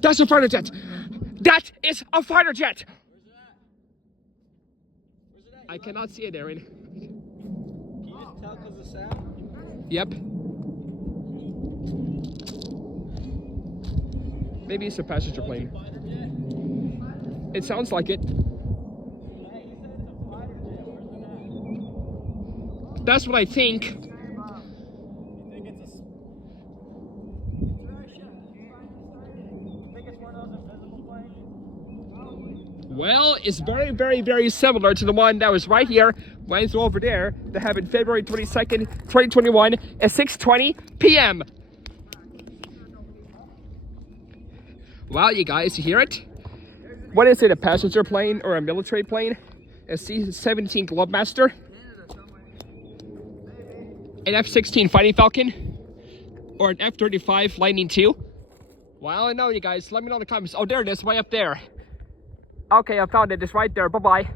That's a fighter jet. That is a fighter jet. I cannot see it, Aaron. Can you just tell because of sound? Yep. Maybe it's a passenger plane. It sounds like it. That's what I think. Well, it's very, very, very similar to the one that was right here. Mine's over there. That happened February 22nd, 2021 at 6:20 p.m. Wow, you guys, you hear it? What is it, a passenger plane or a military plane? A C-17 Globemaster? An F-16 Fighting Falcon? Or an F-35 Lightning II? Well, I don't know, you guys. Let me know in the comments. Oh, there it is, way up there. Okay, I found it. It's right there. Bye-bye.